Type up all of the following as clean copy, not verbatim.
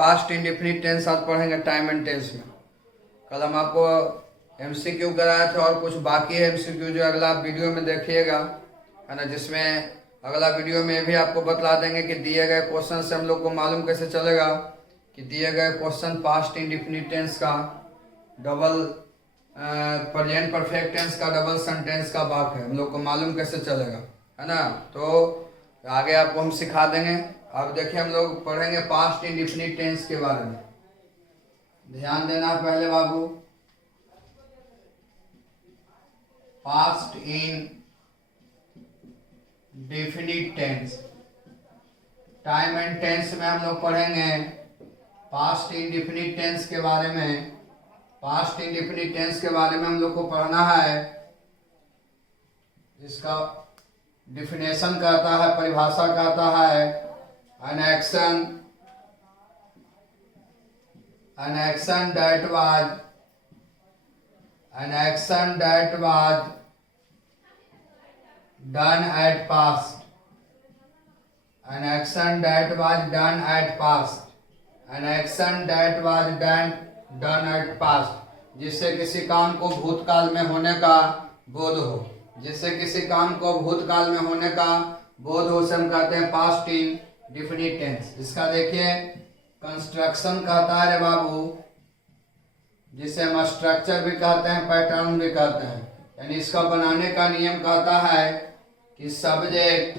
Past indefinite tense आज पढ़ेंगे time and tense में। कल हम आपको एमसीक्यू कराए थे और कुछ बाकी है एमसीक्यू जो अगला वीडियो में देखिएगा, है ना, जिसमें अगला वीडियो में भी आपको बतला देंगे कि दिए गए क्वेश्चन से हम लोग को मालूम कैसे चलेगा कि दिए गए क्वेश्चन पास्ट इंडेफिनिट टेंस का डबल प्रेजेंट परफेक्ट टेंस का डबल सेंटेंस का बात है, हम लोग को मालूम कैसे चलेगा, है ना। तो आगे आपको हम सिखा देंगे। अब देखिए हम लोग पढ़ेंगे पास्ट इंडेफिनिट टेंस के बारे में। ध्यान देना पहले बाबू, past indefinite tense time and tense में हम लोग पढ़ेंगे पास्ट इंडेफिनिट टेंस के बारे में। पास्ट इंडेफिनिट टेंस के बारे में हम लोग को पढ़ना है। इसका डिफिनेशन कहता है, परिभाषा कहता है, an action that was done at past, an action that was done at past, an action that was done at past, जिससे किसी काम को भूतकाल में होने का बोध हो, जिससे किसी काम को भूतकाल में होने का बोध हो, से हम कहते हैं पास्ट इन डेफिनिट टेंस। इसका देखिए कंस्ट्रक्शन कहता है रे बाबू, जिसे हम स्ट्रक्चर भी कहते हैं, पैटर्न भी कहते हैं, यानी इसका बनाने का नियम कहता है कि subject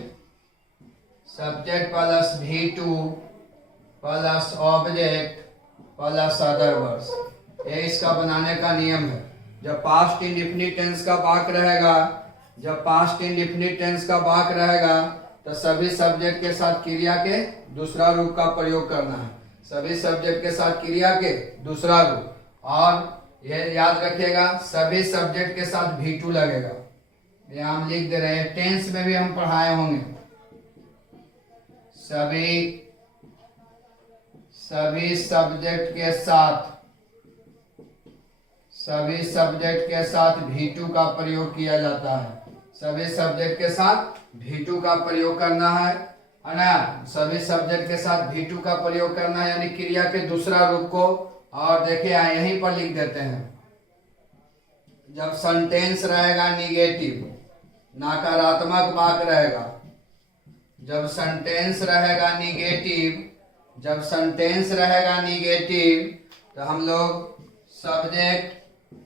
plus V2 plus object plus other words, ये इसका बनाने का नियम है। जब पास्ट इंडेफिनिट टेंस का वाक्य रहेगा, जब पास्ट इंडेफिनिट टेंस का वाक्य रहेगा तो सभी सब्जेक्ट के साथ क्रिया के दूसरा रूप का प्रयोग करना है, सभी सब्जेक्ट के साथ क्रिया के दूसरा रूप। और यह याद रखिएगा सभी सब्जेक्ट के साथ V2 लगेगा, ये हम लिख दे रहे हैं, टेंस में भी हम पढ़ाए होंगे। सभी सब्जेक्ट के साथ V2 का प्रयोग किया जाता है, सभी सब्जेक्ट के साथ V2 का प्रयोग करना है ना, सभी सब्जेक्ट के साथ V2 का प्रयोग करना है, यानी क्रिया के दूसरा रूप को। और देखिए यहीं पर लिख देते हैं, जब सेंटेंस रहेगा निगेटिव, नकारात्मक वाक्य रहेगा, जब सेंटेंस रहेगा निगेटिव, तो हम लोग सब्जेक्ट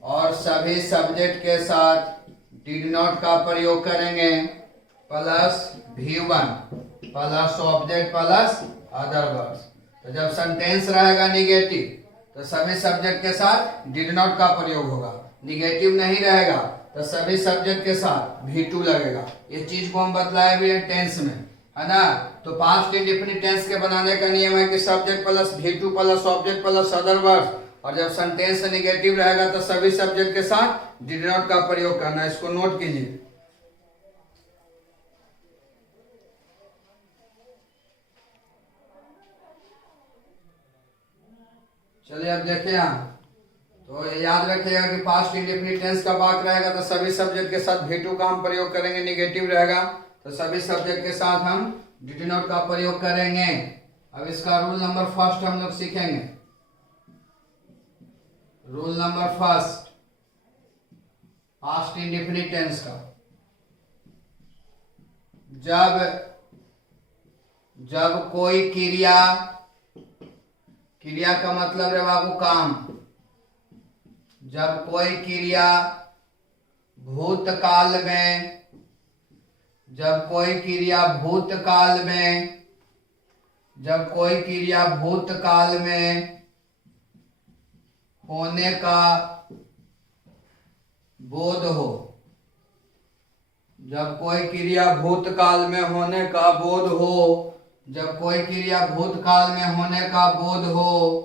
और सभी सब्जेक्ट के साथ डिड नॉट का प्रयोग करेंगे, plus V1 plus object plus other words. तो जब सेंटेंस रहेगा निगेटिव तो सभी सब्जेक्ट के साथ डिड नॉट का प्रयोग होगा, निगेटिव नहीं रहेगा तो सभी सब्जेक्ट के साथ V2 लगेगा। ये चीज को हम बतलाए भी है टेंस में, है ना। तो पास्ट इंडेफिनिट टेंस के बनाने का नियम है कि subject plus V2 plus object plus other words, और जब सेंटेंस निगेटिव रहेगा तो सभी सब्जेक्ट के साथ डिड नॉट का प्रयोग करना है। इसको नोट कीजिए। चलिए अब देखिए यहाँ, तो याद रखिएगा कि पास्ट इंडेफिनिट टेंस का वाक्य रहेगा तो सभी सब्जेक्ट के साथ V2 का हम प्रयोग करेंगे, निगेटिव रहेगा तो सभी सब्जेक्ट के साथ हम डिड नॉट का प्रयोग करेंगे। अब इसका रूल नंबर फर्स्ट हम लोग सीखेंगे। Rule number first past indefinite tense का, जब कोई क्रिया का मतलब रे बाबू काम, जब कोई क्रिया भूतकाल में होने का बोध हो, जब कोई क्रिया भूतकाल में होने का बोध हो, जब कोई क्रिया भूतकाल में होने का बोध हो,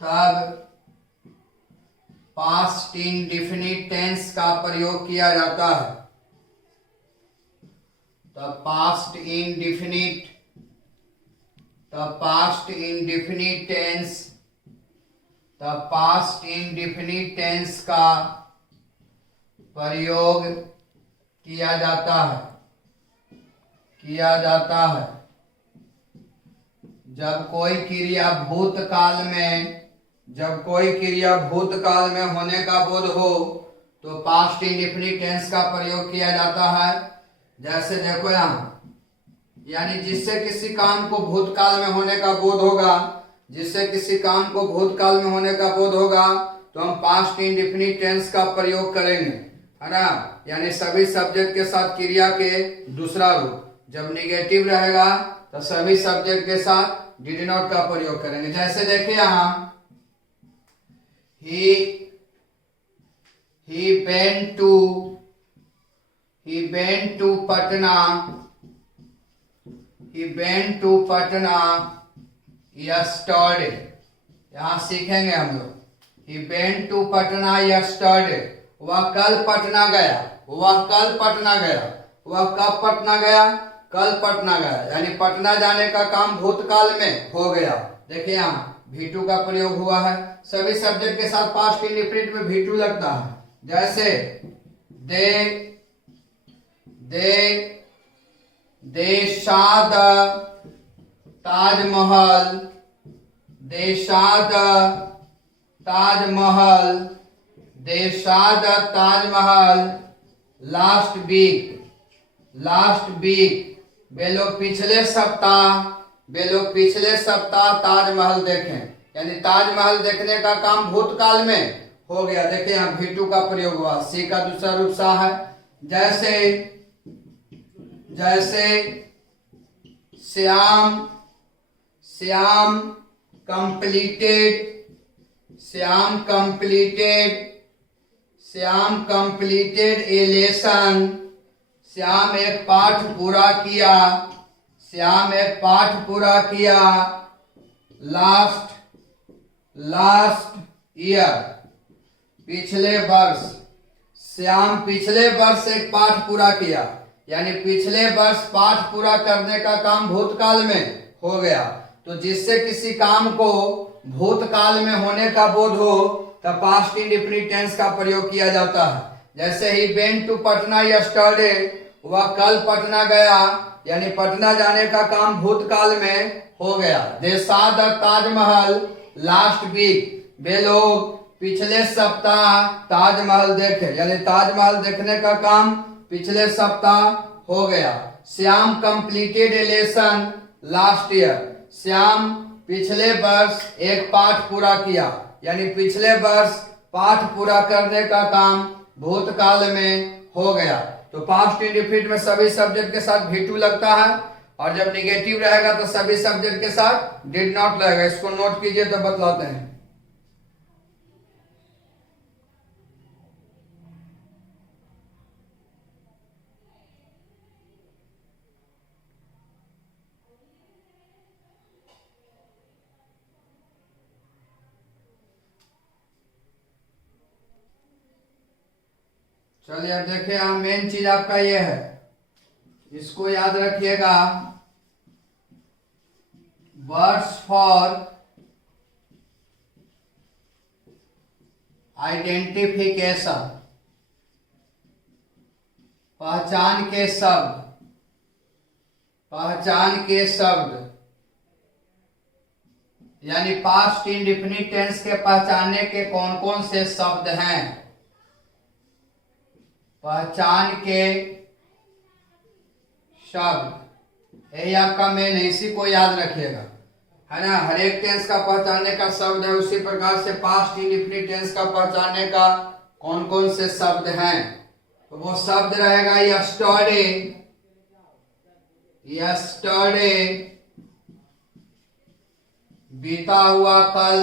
तब पास्ट इंडेफिनिट टेंस का प्रयोग किया जाता है। तब पास्ट इंडेफिनिट टेंस का प्रयोग किया जाता है जब कोई क्रिया भूतकाल में होने का बोध हो तो पास्ट इंडेफिनिट टेंस का प्रयोग किया जाता है। जैसे देखो यहाँ, यानी जिससे किसी काम को भूतकाल में होने का बोध होगा, तो हम पास्ट इंडेफिनिट टेंस का प्रयोग करेंगे, है ना। यानी सभी सब्जेक्ट के साथ क्रिया के दूसरा रूप, जब निगेटिव रहेगा तो सभी सब्जेक्ट के साथ डिड नॉट का प्रयोग करेंगे। जैसे देखिए यहाँ, he went to Patna yesterday। यहाँ सीखेंगे हम लोग, he went to Patna yesterday, वह कल पटना गया। वह कब पटना गया? कल पटना गया, यानी पटना जाने का काम भूतकाल में हो गया। देखिए यहाँ V2 का प्रयोग हुआ है, सभी सब्जेक्ट के साथ पास्ट इंडेफिनिट में V2 लगता है। जैसे they saw the Taj Mahal last week। वे लोग पिछले सप्ताह ताजमहल देखें, यानी ताजमहल देखने का काम भूतकाल में हो गया। देखिए यहाँ V2 का प्रयोग हुआ, सी का दूसरा रूप सा है। जैसे श्याम कंप्लीटेड ए लेसन। श्याम एक पाठ पूरा किया लास्ट ईयर, पिछले वर्ष। श्याम पिछले वर्ष एक पाठ पूरा किया, यानी पिछले वर्ष पाठ पूरा करने का काम भूतकाल में हो गया। तो जिससे किसी काम को भूतकाल में होने का बोध हो तब पास्ट इंडेफिनिट टेंस का प्रयोग किया जाता है। जैसे he went to Patna yesterday, वह कल पटना गया, यानी पटना जाने का काम भूतकाल में हो गया। They saw the Taj Mahal last week, वे लोग पिछले सप्ताह ताजमहल देखे, यानी ताजमहल देखने का काम पिछले सप्ताह हो गया। श्याम कंप्लीटेड ए लेसन लास्ट ईयर, श्याम पिछले वर्ष एक पाठ पूरा किया, यानी पिछले वर्ष पाठ पूरा करने का काम भूतकाल में हो गया। तो पास्ट इंडेफिनिट में सभी सब्जेक्ट के साथ V2 लगता है, और जब निगेटिव रहेगा तो सभी सब्जेक्ट के साथ डिड नॉट रहेगा। इसको नोट कीजिए तो बतलाते हैं। चलिए अब देखिए, यहाँ मेन चीज आपका ये है, इसको याद रखिएगा। वर्ड्स फॉर आइडेंटिफिकेशन, पहचान के शब्द, यानी पास्ट इंडेफिनिट टेंस के पहचानने के कौन कौन से शब्द हैं। पहचान के शब्द, यही आपका मेन है, इसी को याद रखिएगा, है ना। हर एक टेंस का पहचानने का शब्द है, उसी प्रकार से पास्ट इंडेफिनिट टेंस का पहचानने का कौन कौन से शब्द हैं। तो वो शब्द रहेगा यस्टरडे, बीता हुआ कल।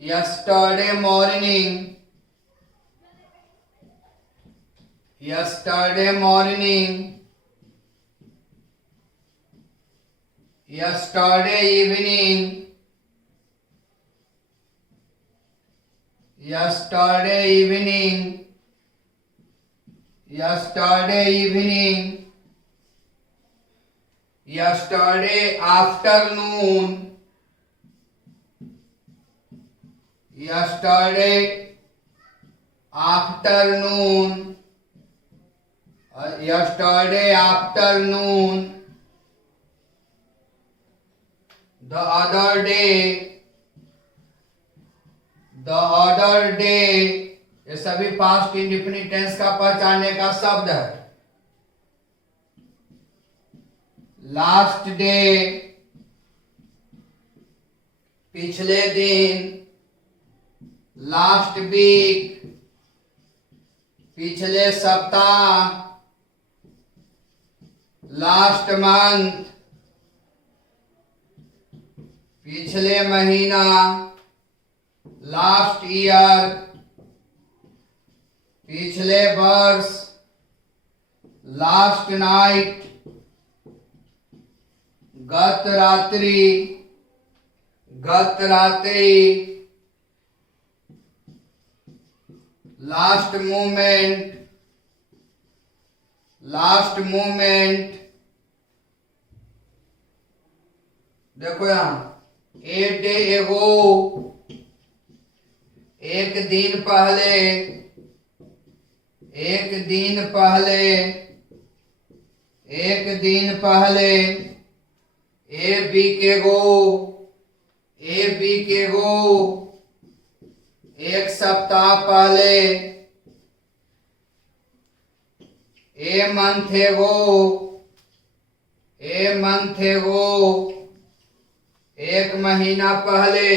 Yesterday morning, yesterday morning, yesterday evening, yesterday afternoon, yesterday afternoon, the other day, ये सभी पास्ट इंडेफिनिट टेंस का पहचानने का शब्द है। लास्ट डे, पिछले दिन। लास्ट वीक, पिछले सप्ताह। लास्ट मंथ, पिछले महीना। लास्ट ईयर, पिछले वर्ष। लास्ट नाइट, गत रात्रि। Last moment. देखो यहां, ए डे एगो, एक दिन पहले। ए वीक एगो, एक सप्ताह पहले। ए मंथ एगो, एक महीना पहले।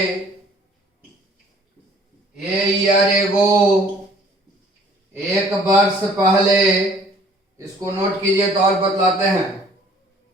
ए ईयर एगो, एक वर्ष पहले। इसको नोट कीजिए तो और बतलाते हैं।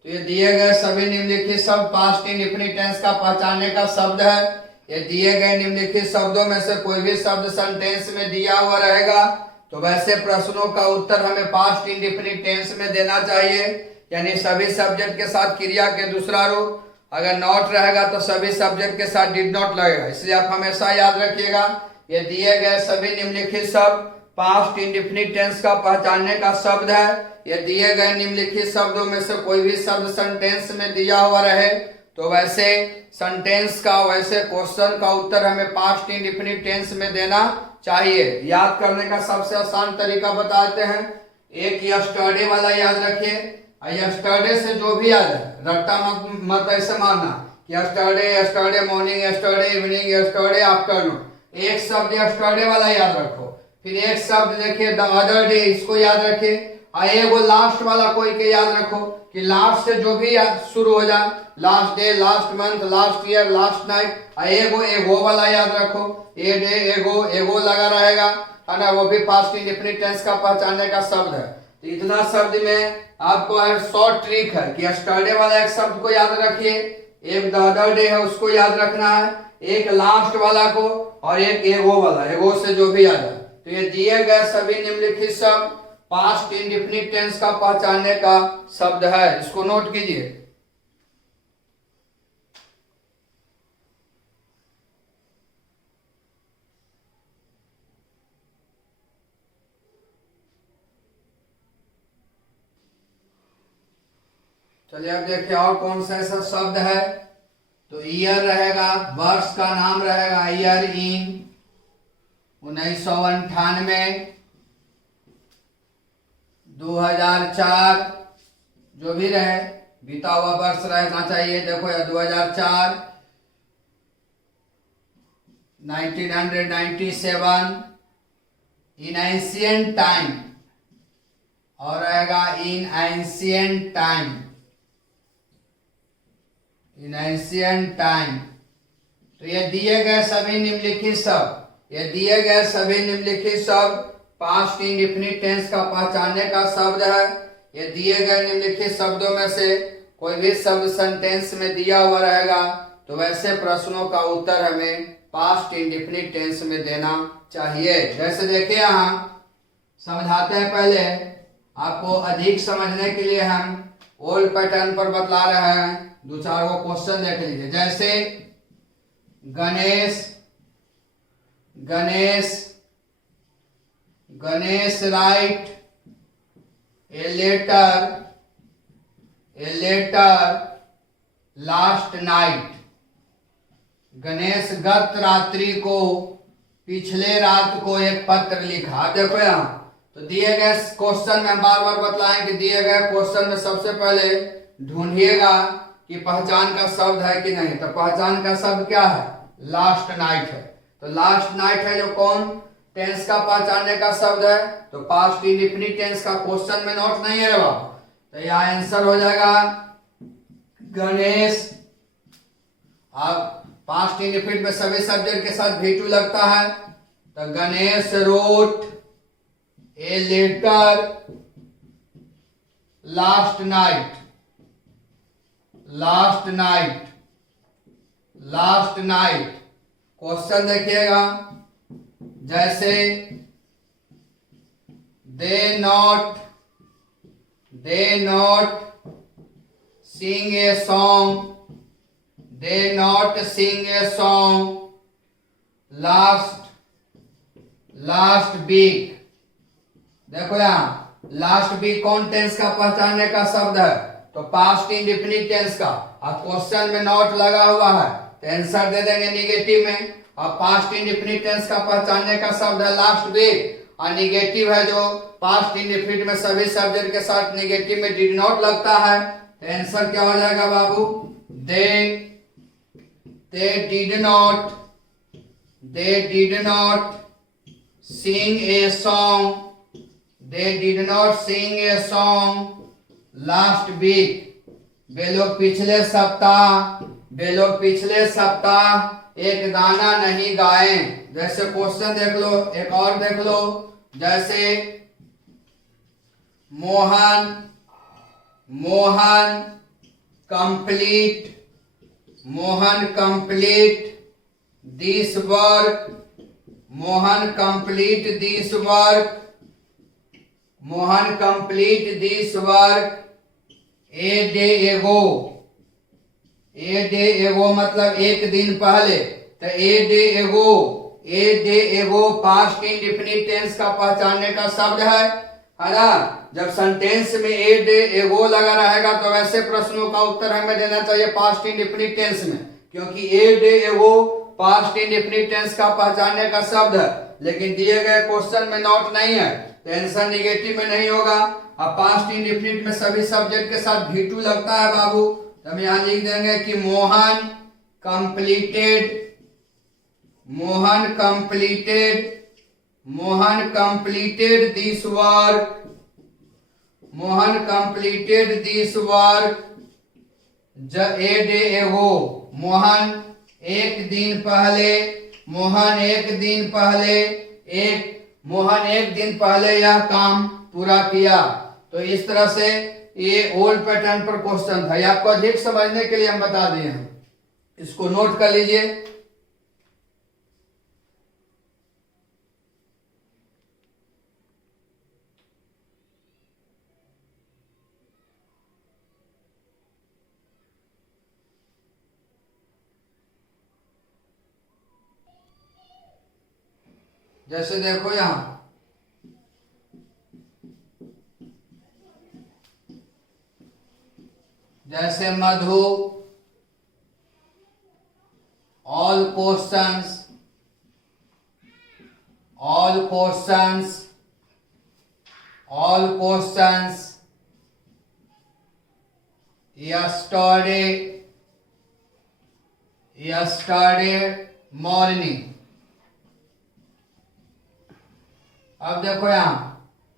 तो ये दिए गए सभी निम्नलिखित शब्द पास्ट इंडेफिनिट टेंस का पहचानने का शब्द है। ये दिए गए निम्नलिखित शब्दों में से कोई भी शब्द सेंटेंस में दिया हुआ रहेगा तो वैसे प्रश्नों का उत्तर हमें पास्ट इंडेफिनिट टेंस में देना चाहिए, यानी सभी सब्जेक्ट के साथ क्रिया के दूसरा रूप। अगर नॉट रहेगा तो सभी सब्जेक्ट के साथ डिड नॉट लगेगा। इसलिए आप हमेशा याद रखिएगा, ये दिए गए सभी निम्नलिखित शब्द पास्ट इंडेफिनिट टेंस का पहचानने का शब्द है। ये दिए गए निम्नलिखित शब्दों में से कोई भी शब्द सेंटेंस में दिया हुआ रहे तो वैसे सेंटेंस का, वैसे क्वेश्चन का उत्तर हमें पास्ट इंडेफिनिट टेंस में देना चाहिए। याद करने का सबसे आसान तरीका बताते हैं। एक यस्टरडे वाला याद रखिए। यस्टरडे से जो भी याद है, रट्टा मत ऐसे मारना कि yesterday morning, yesterday evening, yesterday afternoon. एक शब्द यस्टरडे वाला याद रखो। फिर एक शब्द देखिए द अदर डे, इसको याद रखिए। वो लास्ट वाला कोई के याद रखो कि लास्ट से जो भी शुरू हो जाए, last day, last month, last year, last night. एगो वाला याद रखो। ए डे एगो लगा रहेगा, है ना, वो भी पास्ट इंडेफिनिट टेंस का पहचानने का शब्द है। तो इतना शब्द में आपको शॉर्ट ट्रिक है कि यस्टरडे वाला एक शब्द को याद रखिए, एक द अदर डे है उसको याद रखना है, एक लास्ट वाला को और एक एगो वाला, एगो से जो भी याद है। तो ये दिए गए सभी निम्नलिखित शब्द पास्ट इंडेफिनिट टेंस का पहचानने का शब्द है। इसको नोट कीजिए। चलिए अब देखिए और कौन सा ऐसा शब्द है। तो ईयर रहेगा, वर्ष का नाम रहेगा ईयर इन 1998, 2004, जो भी रहे बीता हुआ वर्ष रहना चाहिए। देखो या 2004, 1997, इन एंशिएंट टाइम, और रहेगा इन एंशिएंट टाइम, इन एंशिएंट टाइम। तो ये दिए गए सभी निम्नलिखित शब्द, ये दिए गए सभी निम्नलिखित शब्द पास्ट इंडेफिनिट टेंस का पहचानने का शब्द है। ये दिए गए निम्नलिखित शब्दों में से कोई भी शब्द सेंटेंस में दिया हुआ रहेगा तो वैसे प्रश्नों का उत्तर हमें पास्ट इंडेफिनिट टेंस में देना चाहिए। जैसे देखिए यहाँ समझाते हैं, पहले आपको अधिक समझने के लिए हम ओल्ड पैटर्न पर बतला रहे हैं। दो चार को क्वेश्चन देख लीजिए। जैसे Ganesh write a letter last night. Ganesh गत रात्रि को, पिछले रात को एक पत्र लिखा। देखो यहाँ तो दिए गए क्वेश्चन में बार बार बतलाएं कि दिए गए क्वेश्चन में सबसे पहले ढूंढिएगा कि पहचान का शब्द है कि नहीं। तो पहचान का शब्द क्या है? लास्ट नाइट है। तो लास्ट नाइट है जो कौन टेंस का पहचानने का शब्द है? तो पास्ट इंडेफिनिट टेंस का क्वेश्चन में नोट नहीं है बाबू। तो यहाँ आंसर हो जाएगा गणेश। अब पास्ट इंडेफिनिट में सभी सब्जेक्ट के साथ V2 लगता है। तो Ganesh wrote a letter last night. Last night, last night. Question देखिएगा, जैसे they not sing a song, they not sing a song last week. देखो यहाँ लास्ट वीक कौन टेंस का पहचानने का शब्द है? तो पास्ट इंडेफिनिट टेंस का। अब क्वेश्चन में नॉट लगा हुआ है तो आंसर दे देंगे निगेटिव में। और पास्ट इंडेफिनिट टेंस का पहचानने का शब्द है लास्ट वीक, और निगेटिव है जो पास्ट इंडेफिनिट में सभी सब्जेक्ट के साथ निगेटिव में डिड नॉट लगता है। तो आंसर क्या हो जाएगा बाबू? दे did not sing a song, they did not sing a song last week. वे लोग पिछले सप्ताह एक गाना नहीं गाए। जैसे क्वेश्चन देख लो, एक और देख लो, जैसे Mohan complete this work, Mohan complete this work a day एगो मतलब एक दिन पहले। तो ए डे एगो पास्ट इंडेफिनिट टेंस का पहचानने का शब्द है ना। जब सेंटेंस में ए डे एगो लगा रहेगा तो वैसे प्रश्नों का उत्तर हमें देना चाहिए पास्ट इंडेफिनिट टेंस में, क्योंकि ए डे एगो पास्ट इंडेफिनिट टेंस का पहचानने का शब्द है। लेकिन दिए गए क्वेश्चन में नॉट नहीं है तो आंसर निगेटिव में नहीं होगा। अब पास्ट इंडेफिनिट में सभी सब्जेक्ट के साथ V2 लगता है बाबू। तो हम यहाँ लिख देंगे कि Mohan completed this work a day एगो। मोहन एक दिन पहले यह काम पूरा किया। तो इस तरह से ये ओल्ड पैटर्न पर क्वेश्चन था। ये आपको अधिक समझने के लिए हम बता दिए हैं, इसको नोट कर लीजिए। जैसे देखो यहां जैसे मधु all questions yesterday morning। अब देखो यहां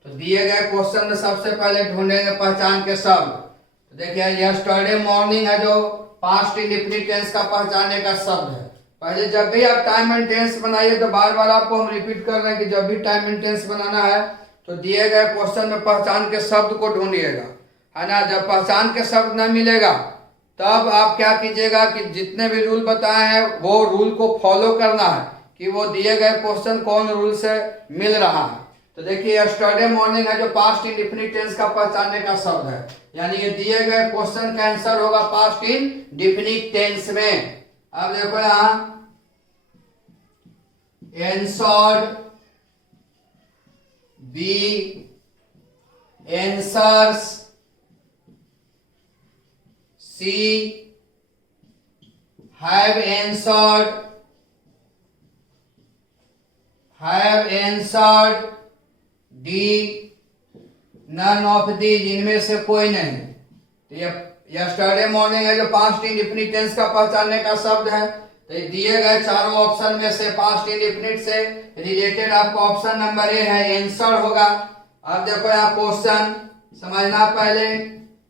तो दिए गए क्वेश्चन में सबसे पहले ढूंढेंगे पहचान के शब्द। तो देखिए यस्टरडे मॉर्निंग है जो पास्ट इंडेफिनिट टेंस का पहचानने का शब्द है। पहले जब भी आप टाइम एंड टेंस बनाइए तो बार बार आपको हम रिपीट कर रहे हैं कि जब भी टाइम एंड टेंस बनाना है तो दिए गए क्वेश्चन में पहचान के शब्द को ढूंढिएगा, है ना। जब पहचान के शब्द न मिलेगा तब आप क्या कीजिएगा कि जितने भी रूल बताए हैं वो रूल को फॉलो करना है कि वो दिए गए क्वेश्चन कौन रूल से मिल रहा है। तो देखिए यस्टरडे मॉर्निंग है जो पास्ट इंडेफिनिट टेंस का पहचानने का शब्द है, यानी ये दिए गए क्वेश्चन का आंसर होगा पास्ट इंडेफिनिट टेंस में। अब देखो यहां answered B answers C have answered D none of these इनमें से कोई नहीं। तो ये यस्टरडे मॉर्निंग है जो पास्ट इंडेफिनिट टेंस का पहचानने का शब्द है। तो दिए गए चारों ऑप्शन में से पास्ट इंडेफिनिट से रिलेटेड आपका ऑप्शन नंबर ए है, आंसर होगा। अब देखो यहाँ क्वेश्चन समझना पहले,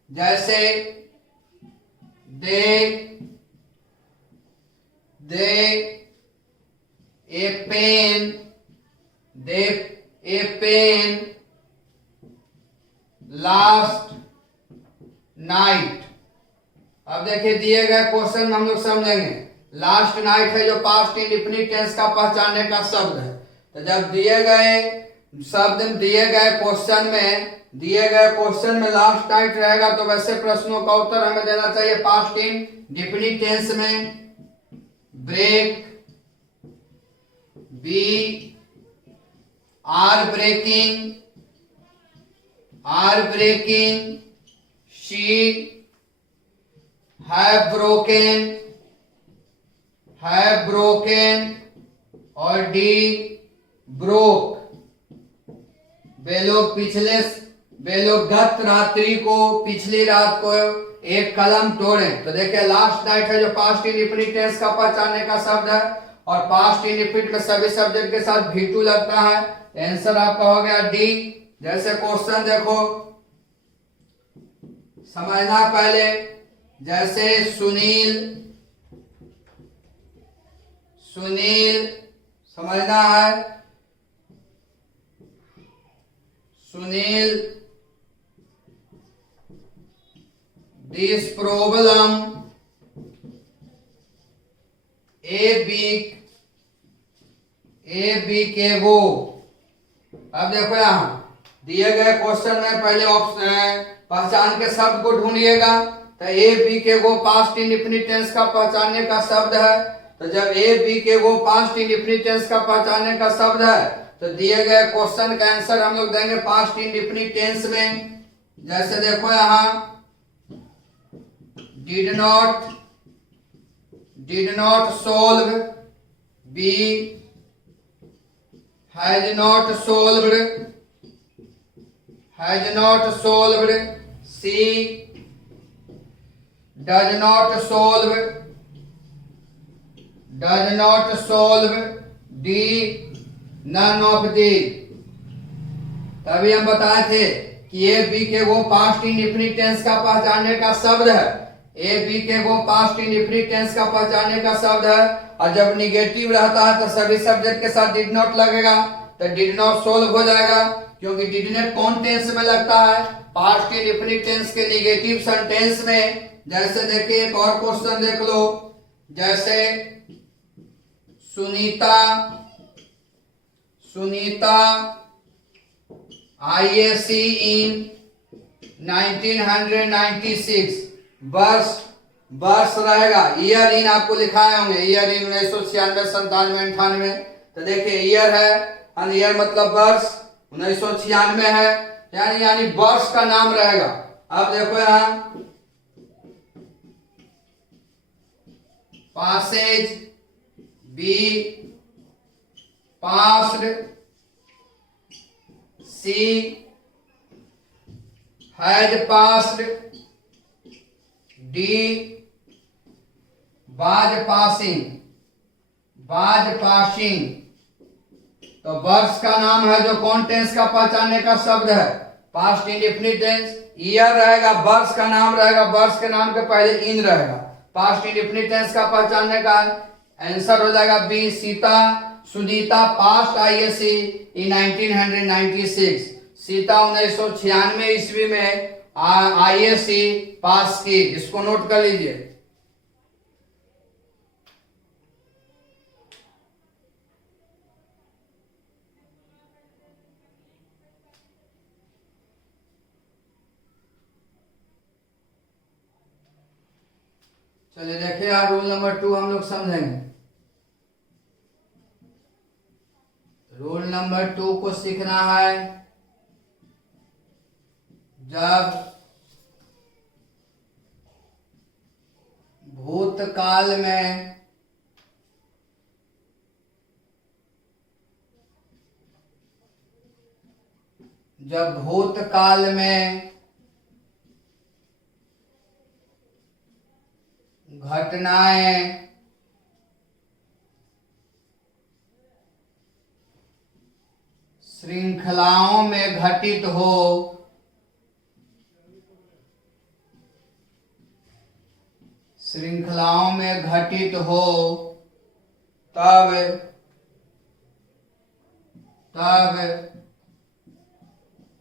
जैसे दे ए पेन लास्ट नाइट। अब देखिए दिए गए क्वेश्चन में हम लोग समझेंगे, लास्ट नाइट है जो पास्ट इंडेफिनिट टेंस का पहचानने का शब्द है। तो जब दिए गए शब्द दिए गए क्वेश्चन में लास्ट नाइट रहेगा तो वैसे प्रश्नों का उत्तर हमें देना चाहिए पास्ट इंडेफिनिट टेंस में। Break, B are breaking, she have broken और डी ब्रोक। वे लोग गत रात्रि को, पिछली रात को एक कलम तोड़े। तो देखिए लास्ट नाइट है जो पास्ट इंडेफिनिट टेंस का पहचानने का शब्द है और पास्ट इंडेफिनिट में सभी सब्जेक्ट के साथ भी टू लगता है। आंसर आपका हो गया डी। जैसे क्वेश्चन देखो समझना पहले, जैसे सुनील समझना है, Sunil this problem A big ago। अब देखो यहां दिए गए क्वेश्चन में पहले ऑप्शन पहचान के शब्द को ढूंढिएगा। तो ए बी के गो पास्ट इंडेफिनिट टेंस का पहचानने का शब्द है। तो जब ए बी के गो पास्ट इंडेफिनिट टेंस का पहचानने का शब्द है तो दिए गए क्वेश्चन का आंसर हम लोग देंगे पास्ट इंडेफिनिट टेंस में। जैसे देखो यहां did not solve, B has not solved, C does not solve, D none of these। तभी हम बताए थे कि ए बी के वो पास्ट इंडेफिनिट टेंस का पहचानने का शब्द है। ए बी के वो पास्ट इंडेफिनिट टेंस का पहचानने का शब्द है और जब निगेटिव रहता है तो सभी सब्जेक्ट के साथ डिड नॉट लगेगा। तो डिड नॉट सोल्व हो जाएगा क्योंकि डिड नॉट कौन टेंस में लगता है, पास्ट इंडेफिनिट टेंस के निगेटिव सेंटेंस में। जैसे देखिए एक और क्वेश्चन देख लो, जैसे सुनीता IAC in 1996। वर्ष रहेगा, ईयर इन आपको लिखाए होंगे, ईयर इन 1996, 97, 98। तो देखिए ईयर है, ईयर मतलब वर्ष, 1996 है, यानी वर्ष का नाम रहेगा। अब देखो यहां passage, B passed, C had passed, D was passing। तो वर्ष का नाम है जो कौन टेंस का पहचानने का शब्द है, पास्ट इंडेफिनिट टेंस। ईयर रहेगा, वर्ष का नाम रहेगा, वर्ष के नाम के पहले इन रहेगा। पास्ट इंडेफिनिट टेंस का पहचानने का आंसर हो जाएगा बी, सुनीता पास्ट IAC इन 1996। सीता 1996 ईस्वी में IAC पास की, इसको नोट कर लीजिए। चलिए देखिए यार रूल नंबर 2 हम लोग समझेंगे। रूल नंबर 2 को सीखना है, जब भूतकाल में घटनाएं श्रृंखलाओं में घटित हो, श्रृंखलाओं में घटित हो, तब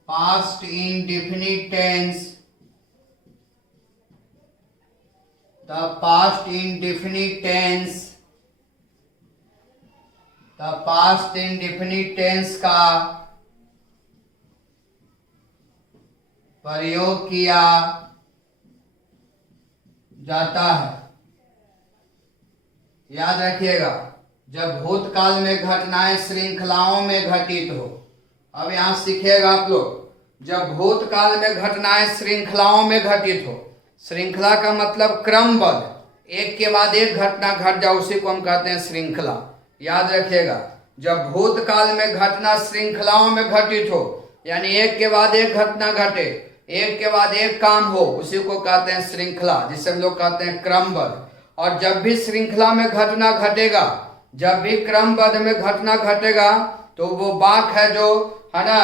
पास्ट इंडेफिनिट टेंस, तब पास्ट इंडेफिनिट टेंस का प्रयोग किया जाता है। याद रखिएगा, जब भूतकाल में घटनाएं श्रृंखलाओं में घटित हो। अब यहां सीखिएगा आप लोग, जब भूतकाल में घटनाएं श्रृंखलाओं में घटित हो, श्रृंखला का मतलब क्रमबद्ध, एक के बाद एक घटना घट जाए, उसी को हम कहते हैं श्रृंखला। याद रखिएगा, जब भूतकाल में घटना श्रृंखलाओं में घटित हो, यानी एक के बाद एक घटना घटे, एक के बाद एक काम हो, उसी को कहते हैं श्रृंखला, जिसे हम लोग कहते हैं क्रमबद्ध। और जब भी श्रृंखला में घटना घटेगा, जब भी क्रमबद्ध में घटना घटेगा, तो वो वाक्य है जो है ना,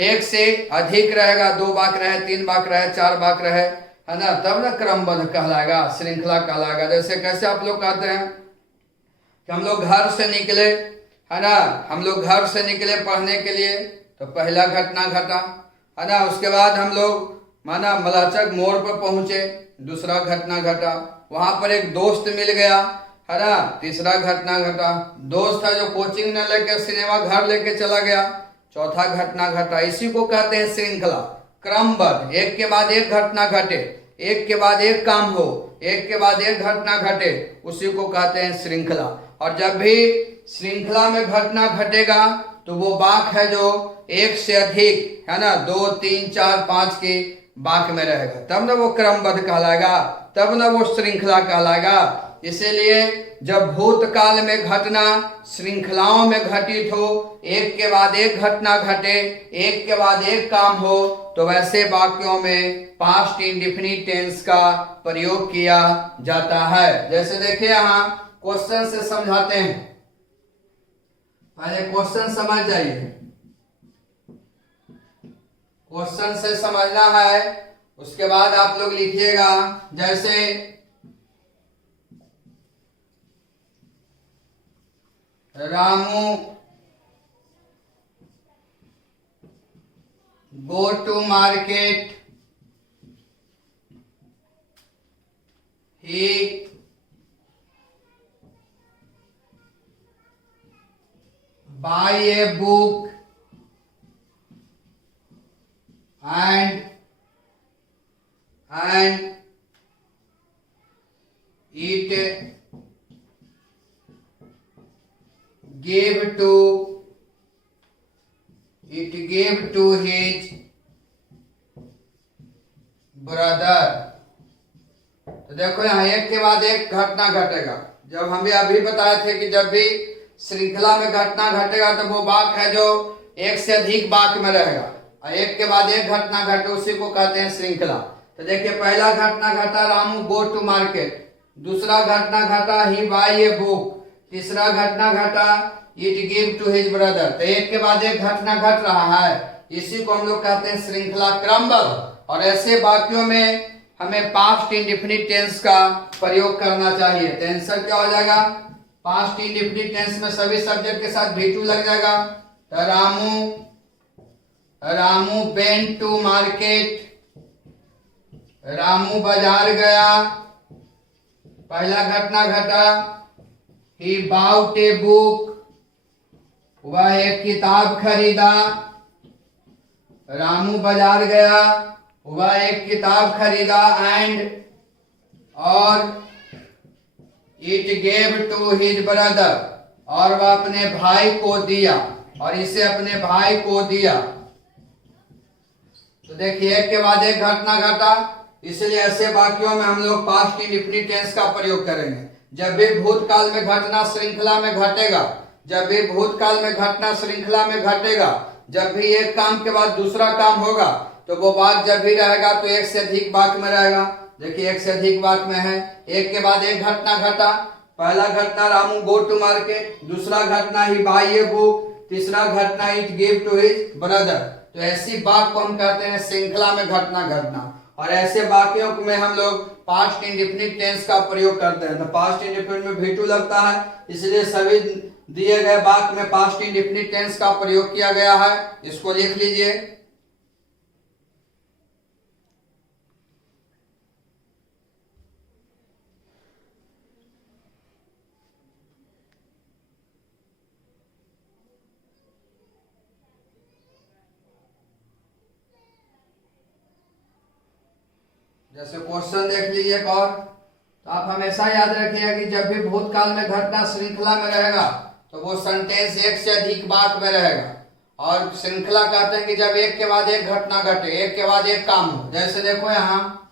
एक से अधिक रहेगा, 2 वाक्य रहे, 3 वाक्य रहे, 4 वाक्य रहे, है ना, तब ना क्रमबद्ध कहलाएगा, श्रृंखला कहलाएगा। जैसे कैसे आप लोग कहते हैं कि हम लोग घर से निकले, है ना, हम लोग घर से निकले पढ़ने के लिए, तो पहला घटना घटा, है ना, उसके बाद हम लोग माना मलाचक मोड़ पर पहुंचे, दूसरा घटना घटा, वहां पर एक दोस्त मिल गया, है ना, तीसरा घटना घटा, दोस्त है जो कोचिंग न लेके सिनेमा घर लेके चला गया, चौथा घटना घटा। इसी को कहते हैं श्रृंखला, क्रमबद्ध, एक के बाद एक घटना घटे, एक के बाद एक काम हो, एक के बाद एक घटना घटे, उसी को कहते हैं श्रृंखला। और जब भी श्रृंखला में घटना घटेगा, तो वो वाक्य है जो एक से अधिक, है ना, 2, 3, 4, 5 के वाक्य में रहेगा, तब ना वो क्रमबद्ध कहलाएगा, तब ना वो श्रृंखला कहलाएगा। इसीलिए जब भूतकाल में घटना श्रृंखलाओं में घटित हो, एक के बाद एक घटना घटे, एक के बाद एक काम हो, तो वैसे वाक्यों में पास्ट इंडेफिनिट टेंस का प्रयोग किया जाता है। जैसे देखिए यहाँ क्वेश्चन से समझाते हैं, पहले क्वेश्चन समझ जाइए, क्वेश्चन से समझना है, उसके बाद आप लोग लिखिएगा। जैसे Ramu go to market, he buy a book and it gave to his brother। तो देखो यहाँ एक के बाद एक घटना घटेगा। जब हमें अभी बताए थे कि जब भी श्रृंखला में घटना घटेगा, तो वो वाक्य है जो एक से अधिक वाक्य में रहेगा, और एक के बाद एक घटना घटे, उसी को कहते हैं श्रृंखला। तो देखिए पहला घटना घटा रामू गो टू मार्केट, दूसरा घटना घटा ही बाय ए बुक, तीसरा घटना घटा it give to his brother. तो एक के बाद एक घटना घट रहा है, इसी को हम लोग कहते हैं श्रृंखला, क्रमबद्ध। और ऐसे वाक्यों में हमें पास्ट इंडेफिनिट टेंस का प्रयोग करना चाहिए। तो आंसर क्या हो जाएगा, पास्ट इंडेफिनिट टेंस में सभी सब्जेक्ट के साथ V2 लग जाएगा। तो Ramu went to market, Ramu बाजार गया, पहला घटना घटा ही बाउट ए बुक, वह एक किताब खरीदा, रामू बाजार गया, वह एक किताब खरीदा, एंड और it gave to his brother, और वह अपने भाई को दिया, और इसे अपने भाई को दिया। तो देखिए एक के बाद एक घटना घटा, इसलिए ऐसे वाक्यों में हम लोग पास्ट इंडेफिनिट टेंस का प्रयोग करेंगे। जब भी भूतकाल में घटना श्रृंखला में घटेगा, जब भी भूतकाल में घटना श्रृंखला में घटेगा, जब भी एक काम के बाद दूसरा काम होगा, तो वो वाक्य जब भी रहेगा तो एक से अधिक वाक्य में रहेगा। देखिए एक से अधिक वाक्य में है, एक के बाद एक घटना घटा। पहला घटना रामू गो टू मार्केट, दूसरा घटना ही बाई ए बुक, तीसरा घटना it give to his brother. तो ऐसी वाक्य को हम कहते हैं श्रृंखला में घटना घटना। और ऐसे वाक्यों में हम लोग पास्ट इंडेफिनिट टेंस का प्रयोग करते हैं। तो पास्ट इंडेफिनिट में भी टू लगता है, इसलिए सभी दिए गए वाक्य में पास्ट इंडेफिनिट टेंस का प्रयोग किया गया है। इसको लिख लीजिए। जैसे क्वेश्चन देख लीजिए एक और, तो आप हमेशा याद रखिएगा कि जब भी भूतकाल में घटना श्रृंखला में रहेगा तो वो सेंटेंस एक से अधिक वाक्य में रहेगा। और श्रृंखला कहते हैं कि जब एक के बाद एक घटना घटे, एक के बाद एक काम हो। जैसे देखो यहाँ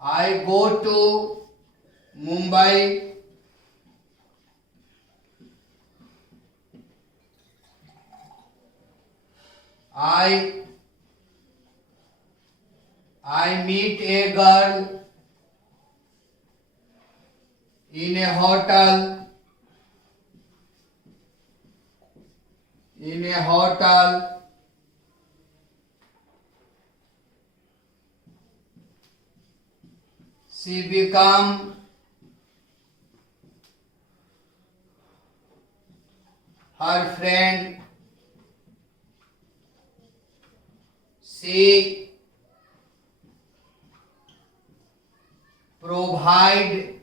I go to Mumbai, I meet a girl in a hotel. She become her friend. She provide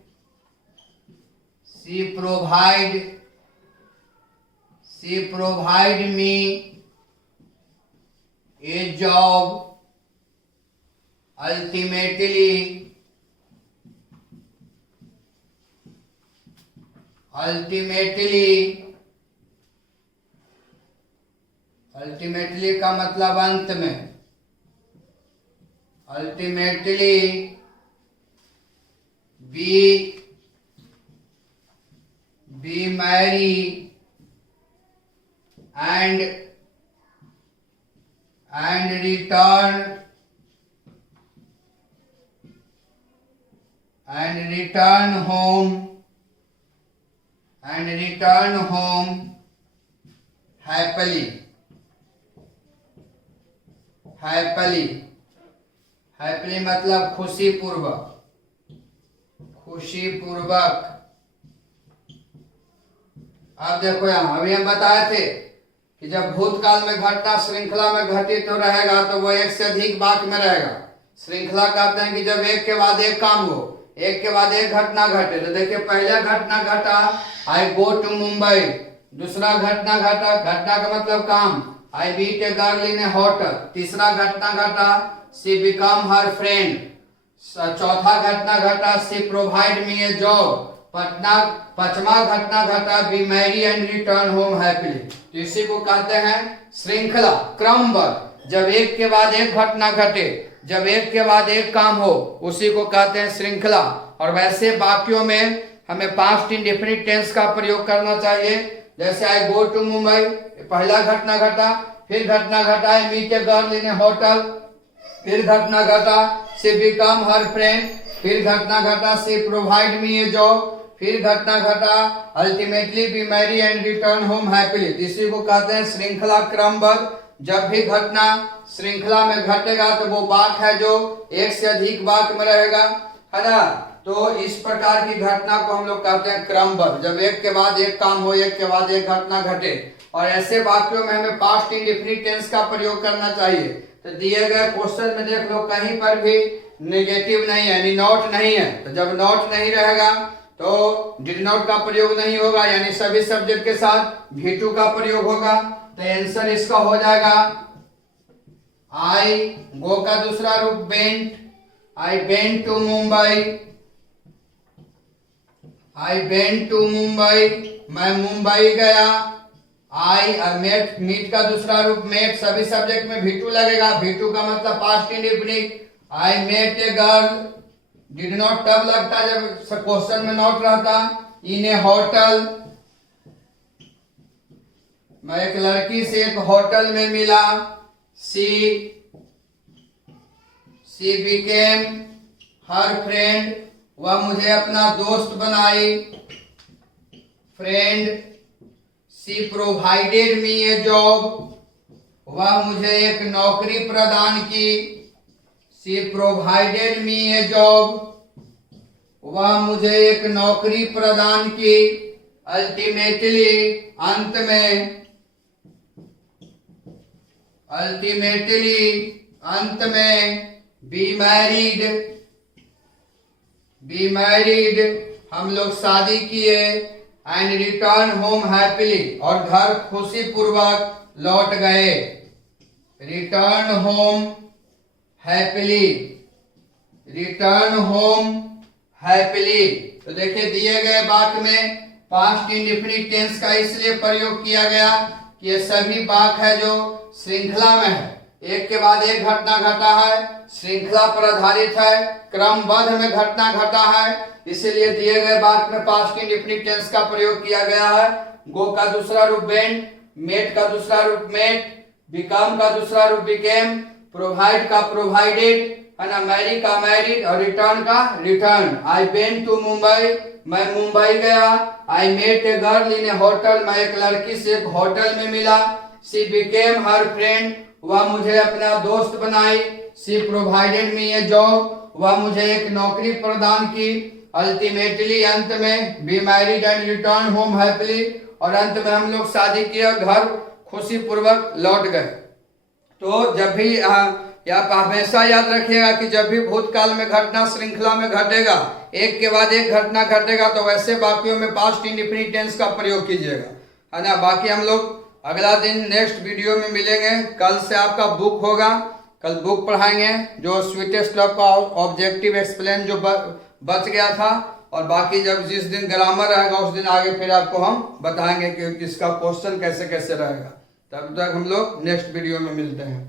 me a job. ultimately का मतलब अंत में। ultimately be marry and return home happily मतलब खुशी पूर्वक। अब देखो यहाँ अभी हम बताए थे कि जब भूतकाल में घटना श्रृंखला में घटित तो रहेगा तो वो एक से अधिक वाक्य में रहेगा। श्रृंखला कहते हैं कि जब एक के बाद एक काम हो, एक के बाद एक घटना घटे। तो देखिए पहला घटना घटा आई गो टू मुंबई, दूसरा घटना घटा, घटना का मतलब काम, I meet a girl in a hotel, तीसरा घटना घटा शी बिकम हर फ्रेंड, चौथा घटना घटा she provide me A job, पांचवा घटना घटा B Mary and return home happily. तो इसी को कहते हैं श्रृंखला, क्रमबद्ध। जब एक के बाद एक घटना घटे, जब एक के बाद एक काम हो, उसी को कहते हैं श्रृंखला। और वैसे वाक्यों में हमें पास्ट इंडेफिनिट टेंस का प्रयोग करना चाहिए। जैसे आई गो टू मुंबई, पहला घटना घटा, फिर घटना घटा I meet a girl in a hotel, फिर घटना घटा शी बिकम हर फ्रेंड, फिर घटना घटा she provide me A job, फिर घटना घटा ultimately B Mary and return home happily. इसी को कहते हैं श्रृंखला, क्रमबद्ध। जब भी घटना श्रृंखला में घटेगा तो वो वाक्य है जो एक से अधिक वाक्य में रहेगा, है ना। तो इस प्रकार की घटना को हम लोग कहते हैं क्रमबद्ध, जब एक के बाद एक काम हो, एक के बाद एक घटना घटे। और ऐसे वाक्यों में हमें पास्ट इंडेफिनिट टेंस का प्रयोग करना चाहिए। तो दिए गए क्वेश्चन में देख लो कहीं पर भी नेगेटिव नहीं है, यानी नॉट नहीं है। तो जब नॉट नहीं रहेगा तो डिड नॉट का प्रयोग नहीं होगा, यानी सभी सब्जेक्ट के साथ भी टू का प्रयोग होगा। तो आंसर इसका हो जाएगा आई गो का दूसरा रूप went, I went to Mumbai, I went to Mumbai, मैं मुंबई गया। आई मेट, मीट का दूसरा रूप मेट, सभी सब्जेक्ट में भी टू लगेगा, भी टू का मतलब past indefinite. I met a girl, did not तब लगता जब क्वेश्चन में नॉट रहता। इन ए होटल, मैं एक लड़की से एक होटल में मिला। She she became her friend, वह मुझे अपना दोस्त बनाई। Friend. She provided me A job, वह मुझे एक नौकरी प्रदान की। She provided me A job, वह मुझे एक नौकरी प्रदान की। अल्टीमेटली, अंत में। अल्टीमेटली, अंत में। बी मैरिड, बी मैरिड, हम लोग शादी किए। एंड रिटर्न होम हैप्पीली, और घर खुशी पूर्वक लौट गए। Return home happily, return home happily. तो देखिए दिए गए वाक्य में पास्ट इंडेफिनिट टेंस का इसलिए प्रयोग किया गया कि ये सभी वाक्य है जो श्रृंखला में है, एक के बाद एक घटना घटा है, श्रृंखला पर आधारित है, क्रमबद्ध में घटना घटा है, इसलिए दिए गए वाक्य में पास्ट इंडेफिनिट टेंस का प्रयोग किया गया है। गो का दूसरा रूप वेंट, मेट का दूसरा रूप मेट, बिकम का दूसरा रूप बिकेम, प्रोवाइड का प्रोवाइडेड, है ना, मैरी का मैरिड, और रिटर्न का return. I went to Mumbai, मैं मुंबई गया। I met a girl in a hotel, मैं एक लड़की से एक होटल में मिला। शी बिकेम हर फ्रेंड, वह मुझे अपना दोस्त बनाई। She provided me A job, वह मुझे एक नौकरी प्रदान की। अल्टीमेटली, अंत में। Be married and return home happily, और अंत में हम लोग शादी किया, घर खुशी पूर्वक लौट गए। तो जब भी आप हमेशा याद रखिएगा कि जब भी भूतकाल में घटना श्रृंखला में घटेगा, एक के बाद एक घटना घटेगा, तो वैसे वाक्यों में पास्ट इंडेफिनिट टेंस का प्रयोग कीजिएगा, है ना। बाकी हम लोग अगला दिन नेक्स्ट वीडियो में मिलेंगे। कल से आपका बुक होगा, कल बुक पढ़ाएंगे जो स्वीटेस्ट लव का ऑब्जेक्टिव एक्सप्लेन जो बच गया था, और बाकी जब जिस दिन ग्रामर रहेगा उस दिन आगे फिर आपको हम बताएंगे कि इसका क्वेश्चन कैसे कैसे रहेगा। तब तक हम लोग नेक्स्ट वीडियो में मिलते हैं।